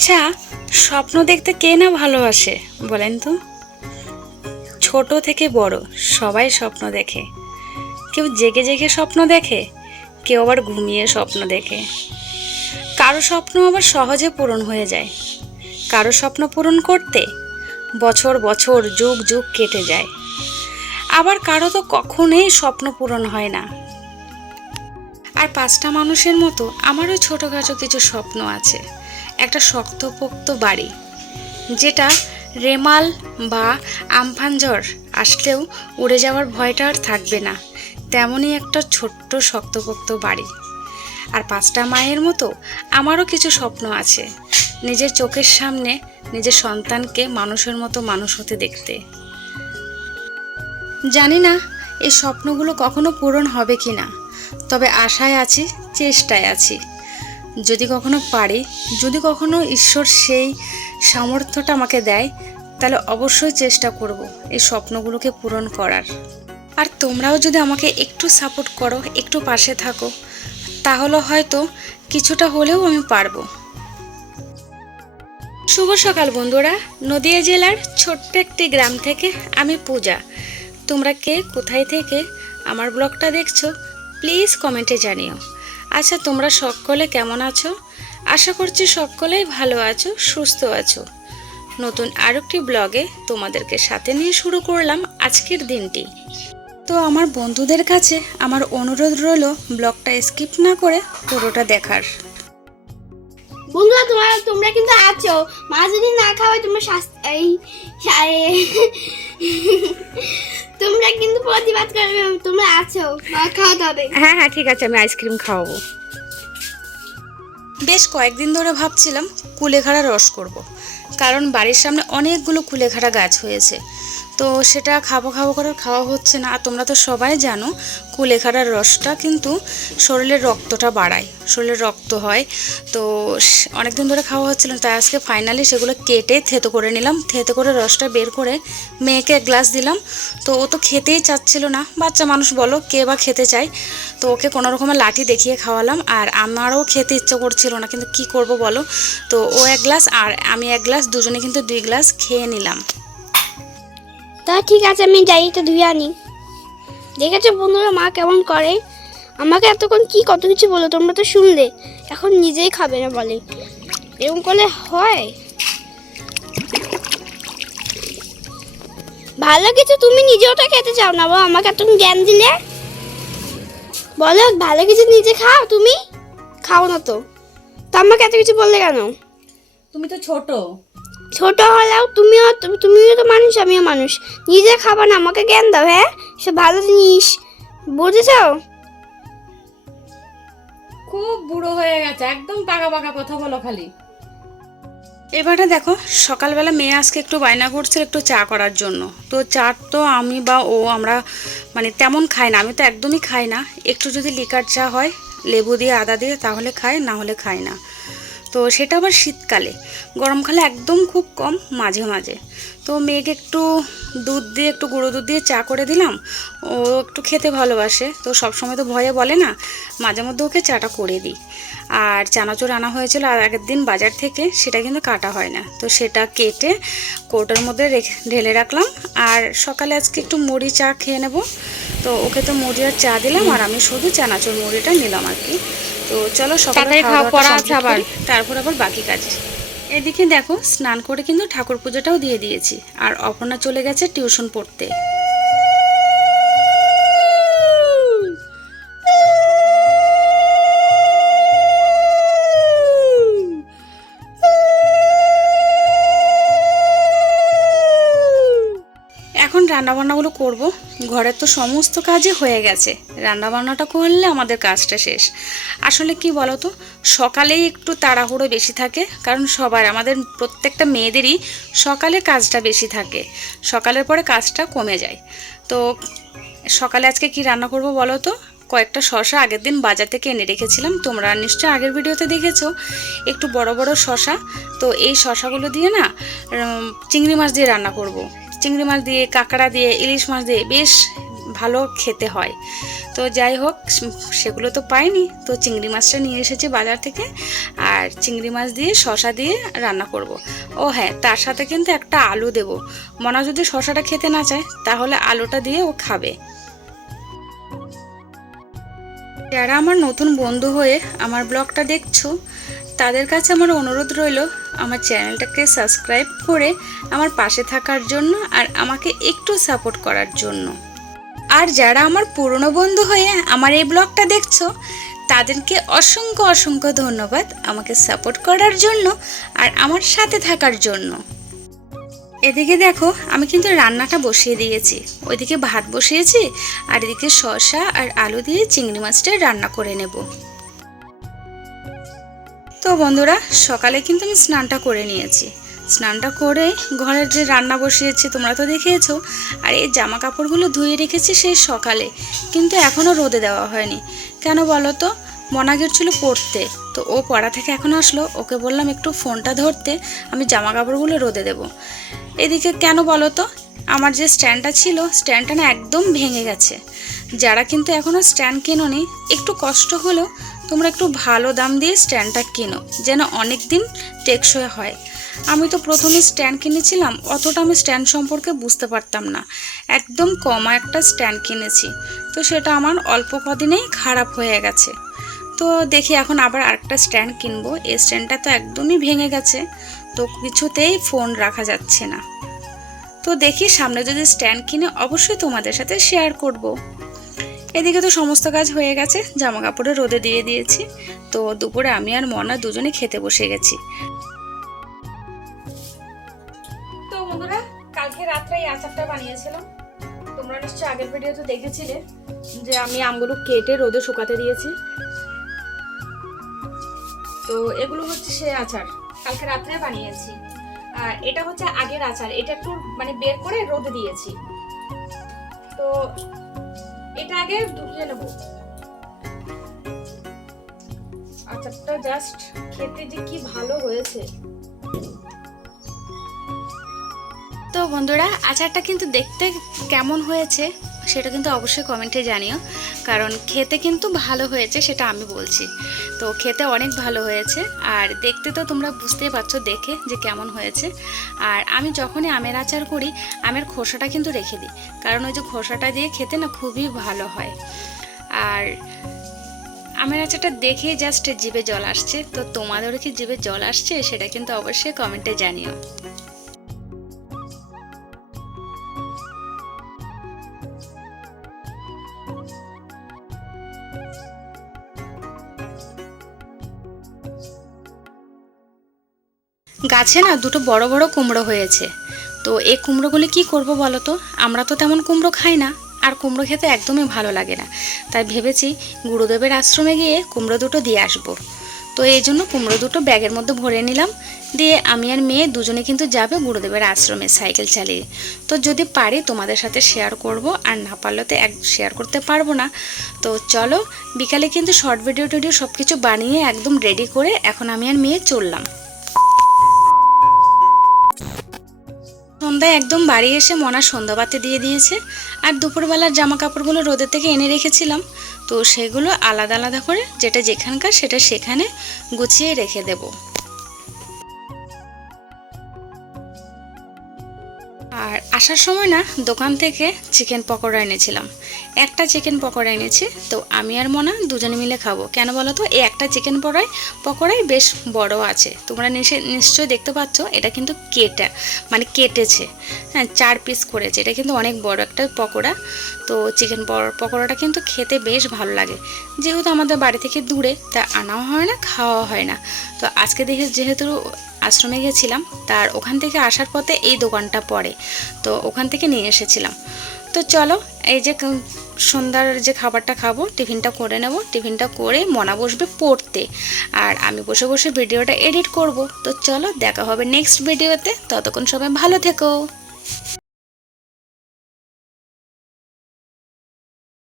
আচ্ছা, স্বপ্ন দেখতে কে না ভালোবাসে বলেন তো? ছোট থেকে বড় সবাই স্বপ্ন দেখে। কেউ জেগে জেগে স্বপ্ন দেখে, কেউ আবার ঘুমিয়ে স্বপ্ন দেখে। কারো স্বপ্ন আবার সহজে পূরণ হয়ে যায়, কারো স্বপ্ন পূরণ করতে বছর বছর যুগ যুগ কেটে যায়। আবার কারো তো কখনোই স্বপ্ন পূরণ হয় না। আর পাঁচটা মানুষের মতো আমারও ছোটোখাটো কিছু স্বপ্ন আছে। একটা শক্তপোক্ত বাড়ি, যেটা রেমাল বা আমফান ঝড় আসলেও উড়ে যাওয়ার ভয়টা আর থাকবে না, তেমনই একটা ছোট্ট শক্তপোক্ত বাড়ি। আর পাঁচটা মায়ের মতো আমারও কিছু স্বপ্ন আছে, নিজের চোখের সামনে নিজের সন্তানকে মানুষের মতো মানুষ হতে দেখতে। জানি না এই স্বপ্নগুলো কখনো পূরণ হবে কি না, তবে আশায় আছি, চেষ্টায় আছি। যদি কখনো পারি, যদি কখনো ঈশ্বর সেই সামর্থ্যটা আমাকে দেয়, তাহলে অবশ্যই চেষ্টা করব এই স্বপ্নগুলোকে পূরণ করার। আর তোমরাও যদি আমাকে একটু সাপোর্ট করো, একটু পাশে থাকো, তাহলে হয়তো কিছুটা হলেও আমি পারবো। শুভ সকাল বন্ধুরা, নদিয়া জেলার ছোট্ট একটি গ্রাম থেকে আমি পূজা। তোমরা কে কোথায় থেকে আমার ব্লগটা দেখছো প্লিজ কমেন্টে জানিও। আচ্ছা, তোমরা সকলে কেমন আছো? আশা করছি সকলেই ভালো আছো, সুস্থ আছো। নতুন আরেকটি ব্লগে তোমাদেরকে সাথে নিয়ে শুরু করলাম আজকের দিনটি। তো আমার বন্ধুদের কাছে আমার অনুরোধ রইল ব্লগটা স্কিপ না করে পুরোটা দেখার। বন্ধুরা, তোমরা কিন্তু আছো, মা যদি না খাওয়ায় তোমরা তোমরা কিন্তু প্রতিবাদ করবে, তোমরা আছো, মা খাওয়াতে হবে। হ্যাঁ হ্যাঁ ঠিক আছে, আমি আইসক্রিম খাওয়াবো। বেশ কয়েকদিন ধরে ভাবছিলাম কুলেখাড়া রস করব। কারণ বাড়ির সামনে অনেকগুলো কুলেখাড়া গাছ হয়েছে, তো সেটা খাবো খাবো করে খাওয়া হচ্ছে না। আর তোমরা তো সবাই জানো কুলেখাড়ার রসটা কিন্তু শরীরের রক্তটা বাড়ায়, শরীরের রক্ত হয়। তো অনেকদিন ধরে খাওয়া হচ্ছিল, তাই আজকে ফাইনালি সেগুলো কেটে থেতো করে নিলাম। থেতো করে রসটা বের করে মেয়েকে এক গ্লাস দিলাম। তো ও তো খেতেই চাচ্ছিল না, বাচ্চা মানুষ বলো, কে বা খেতে চায়। তো ওকে কোনো রকমের লাঠি দেখিয়ে খাওয়ালাম, আর আমারও খেতে ইচ্ছে করছিল না, কিন্তু কি করব বলো। তো ও এক গ্লাস আর আমি এক গ্লাস, দুজনে কিন্তু 2 গ্লাস খেয়ে নিলাম। তা ঠিক আছে, আমি যাই এটা ধুয়ে আনি। দেখেছো বন্ধুরা মা কেমন করে? আমাকে এতক্ষণ কি কত কিছু বলো, তোমরা তো শুনলে। এখন নিজেই খাবে না বলে, এরকম করলে হয়? ভালো কিছু তুমি নিজেও তো খেতে চাও না, বলো আমাকে তুমি জ্ঞান দিলে। বলো ভালো কিছু নিজে খাও, তুমি খাও না তো আমাকে এত কিছু বললে কেন? তুমি তো ছোট। ছোট হলেও তুমিও তো মানুষ, আমিও মানুষ। নিজে খাবার না, আমাকে জ্ঞান দাও। হ্যাঁ, সে ভালো জিনিস বুঝেছ? খুব বুড়ো হয়ে গেছে, একদম পাকা পাকা কথা বলো খালি। এবারে দেখো, সকালবেলা মেয়ে আজকে একটু বায়না করছে একটু চা করার জন্য। তো চা তো আমি বা ও আমরা মানে তেমন খাই না, আমি তো একদমই খাই না। একটু যদি লিকার চা হয় লেবু দিয়ে আদা দিয়ে তাহলে খাই, না হলে খাই না। তো সেটা আবার শীতকালে, গরমকালে একদম খুব কম, মাঝে মাঝে। তো মেয়েকে একটু দুধ দিয়ে, একটু গুঁড়ো দুধ দিয়ে চা করে দিলাম। ও একটু খেতে ভালোবাসে, তো সবসময় তো ভয়ে বলে না, মাঝে মধ্যে ওকে চাটা করে দিই। আর চানাচুর আনা হয়েছিল আর আগের দিন বাজার থেকে, সেটা কিন্তু কাটা হয় না, তো সেটা কেটে কৌটোর মধ্যে ঢেলে রাখলাম। আর সকালে আজকে একটু মুড়ি চা খেয়ে নেব। তো ওকে তো মুড়ি আর চা দিলাম, আর আমি শুধু চানাচুর মুড়িটা নিলাম আর কি। তো চলো সকালে খাওয়া দাওয়া করি, তারপর আবার বাকি কাজ। এদিকে দেখো, স্নান করে কিন্তু ঠাকুর পুজোটাও দিয়ে দিয়েছি। আর অপর্ণা চলে গেছে টিউশন পড়তে। এখন রান্নাবান্নাগুলো করব। ঘরের তো সমস্ত কাজই হয়ে গেছে, রান্নাবান্নাটা করলে আমাদের কাজটা শেষ। আসলে কি বলো তো, সকালেই একটু তাড়াহুড়ো বেশি থাকে, কারণ সবার, আমাদের প্রত্যেকটা মেয়েদেরই সকালে কাজটা বেশি থাকে, সকালের পরে কাজটা কমে যায়। তো সকালে আজকে কি রান্না করব বলো তো? কয়েকটা শসা আগের দিন বাজার থেকে এনে রেখেছিলাম, তোমরা নিশ্চয়ই আগের ভিডিওতে দেখেছো, একটু বড় বড় শসা। তো এই শসাগুলো দিয়ে না চিংড়ি মাছ দিয়ে রান্না করব। চিংড়ি মাছ দিয়ে, কাঁকড়া দিয়ে, ইলিশ মাছ দিয়ে বেশ ভালো খেতে হয়। তো যাই হোক, সেগুলো তো পাইনি, তো চিংড়ি মাছটা নিয়ে এসেছি বাজার থেকে, আর চিংড়ি মাছ দিয়ে শসা দিয়ে রান্না করব। ও হ্যাঁ, তার সাথে কিন্তু একটা আলু দেব। মনা যদি শসাটা খেতে না চায় তাহলে আলুটা দিয়ে ও খাবে। যারা আমার নতুন বন্ধু হয়ে আমার ব্লগটা দেখছো, তাদের কাছে আমার অনুরোধ রইল আমার চ্যানেলটাকে সাবস্ক্রাইব করে আমার পাশে থাকার জন্য আর আমাকে একটু সাপোর্ট করার জন্য। আর যারা আমার পুরনো বন্ধু হয়ে আমার এই ব্লগটা দেখছো, তাদেরকে অসংখ্য অসংখ্য ধন্যবাদ আমাকে সাপোর্ট করার জন্য আর আমার সাথে থাকার জন্য। এদিকে দেখো, আমি কিন্তু রান্নাটা বসিয়ে দিয়েছি। ওইদিকে ভাত বসিয়েছি আর এদিকে শসা আর আলু দিয়ে চিংড়ি মাছটা রান্না করে নেব। তো বন্ধুরা, সকালে কিন্তু আমি স্নানটা করে নিয়েছি। স্নানটা করে ঘরের যে রান্না বসিয়েছি তোমরা তো দেখেছো। আর এই জামা কাপড়গুলো ধুয়ে রেখেছি সেই সকালে, কিন্তু এখনও রোদে দেওয়া হয়নি। কেন বলো তো? মনা গেছিল পড়তে, তো ও পড়া থেকে এখন আসলো, ওকে বললাম একটু ফোনটা ধরতে, আমি জামা কাপড়গুলো রোদে দেব। এদিকে কেন বলো তো, আমার যে স্ট্যান্ডটা ছিল, স্ট্যান্ডটা না একদম ভেঙে গেছে। যারা কিন্তু এখনও স্ট্যান্ড কেনোনি, একটু কষ্ট হলেও তোমরা একটু ভালো দাম দিয়ে স্ট্যান্ডটা কেনো, যেন অনেক দিন টেকসই হয়। আমি তো প্রথমে স্ট্যান্ড কিনেছিলাম, অতটা আমি স্ট্যান্ড সম্পর্কে বুঝতে পারতাম না, একদম কমা একটা স্ট্যান্ড কিনেছি, তো সেটা আমার অল্প কদিনেই খারাপ হয়ে গেছে। তো দেখি এখন আবার আরেকটা স্ট্যান্ড কিনবো। এই স্ট্যান্ডটা তো একদমই ভেঙে গেছে, তো কিছুতেই ফোন রাখা যাচ্ছে না। তো দেখি সামনে যদি স্ট্যান্ড কিনে অবশ্যই তোমাদের সাথে শেয়ার করব। এদিকে তো সমস্ত কাজ হয়ে গেছে, জামা কাপড়ে রোদে দিয়ে দিয়েছি। তো দুপুরে আমি আর মনা দুজনে খেতে বসে গেছি। তো বন্ধুরা, কালকে রাত্রে এই আচারটা বানিয়েছিলাম। তোমরা নিশ্চয়ই আগের ভিডিওতে দেখেছিলে যে আমি আমগুলো কেটে রোদে শুকাতে দিয়েছি। তো এগুলো হচ্ছে সে আচার, কালকে রাত্রে বানিয়েছি। আর এটা হচ্ছে আগের আচার, এটা একটু মানে বের করে রোদে দিয়েছি। তো এটা আগে ঢুকিয়ে নেব। আচারটা জাস্ট খেতে যে কি ভালো হয়েছে। তো বন্ধুরা, আচারটা কিন্তু দেখতে কেমন হয়েছে সেটা কিন্তু অবশ্যই কমেন্টে জানিও, কারণ খেতে কিন্তু ভালো হয়েছে সেটা আমি বলছি। তো খেতে অনেক ভালো হয়েছে, আর দেখতে তো তোমরা বুঝতেই পারছো দেখে যে কেমন হয়েছে। আর আমি যখনই আমের আচার করি, আমের খোসাটা কিন্তু রেখে দিই, কারণ ওই যে খোসাটা দিয়ে খেতে না খুবই ভালো হয়। আর আমের আচারটা দেখে জাস্ট জিভে জল আসছে। তো তোমাদেরও কি জিভে জল আসছে সেটা কিন্তু অবশ্যই কমেন্টে জানিও। গাছে না দুটো বড় বড় কুমড়ো হয়েছে। তো এই কুমড়োগুলি কি করব বলো তো? আমরা তো তেমন কুমড়ো খাই না, আর কুমড়ো খেতে একদমই ভালো লাগে না। তাই ভেবেছি গুরুদেবের আশ্রমে গিয়ে কুমড়ো দুটো দিয়ে আসবো। তো এই জন্য কুমড়ো দুটো ব্যাগের মধ্যে ভরে নিলাম, দিয়ে আমি আর মেয়ে দুজনে কিন্তু যাবে গুরুদেবের আশ্রমে সাইকেল চালিয়ে। তো যদি পারি তোমাদের সাথে শেয়ার করব, আর না পারলে তো শেয়ার করতে পারবো না। তো চলো, বিকালে কিন্তু শর্ট ভিডিও টিডিও সব কিছু বানিয়ে একদম রেডি করে এখন আমি আর মেয়ে চললাম। সন্ধ্যায় একদম বাড়ি এসে মনা সন্ধ্যাবাতি দিয়ে দিয়েছে। আর দুপুরবেলার জামা কাপড়গুলো রোদের থেকে এনে রেখেছিলাম, তো সেগুলো আলাদা আলাদা করে যেটা যেখানকার সেটা সেখানে গুছিয়ে রেখে দেব। আর আসার সময় না দোকান থেকে চিকেন পকোড়া এনেছিলাম, একটা চিকেন পকোড়া এনেছি। তো আমি আর মনা দুজনে মিলে খাবো। কেন বলো তো? এই একটা চিকেন পকোড়াই বেশ বড় আছে, তোমরা নিশ্চয়ই দেখতে পাচ্ছ। এটা কিন্তু কেটেছে, হ্যাঁ 4 পিস করেছে। এটা কিন্তু অনেক বড় একটা পকোড়া। তো চিকেন পকোড়াটা কিন্তু খেতে বেশ ভালো লাগে। যেহেতু আমাদের বাড়ি থেকে দূরে, তা আনাও হয় না, খাওয়া হয় না। তো আজকে দেখে যেহেতু আশ্রমে গেছিলাম, তার ওখান থেকে আসার পথে এই দোকানটা পড়ে, তো ওখান থেকে নিয়ে এসেছিলাম। তো চলো, এই যে সন্ধ্যার যে খাবারটা খাবো, টিফিনটা করে নেব। টিফিনটা করে মনা বসবে পড়তে, আর আমি বসে বসে ভিডিওটা এডিট করব। তো চলো, দেখা হবে নেক্সট ভিডিওতে। ততক্ষণ সবাই ভালো থেকো।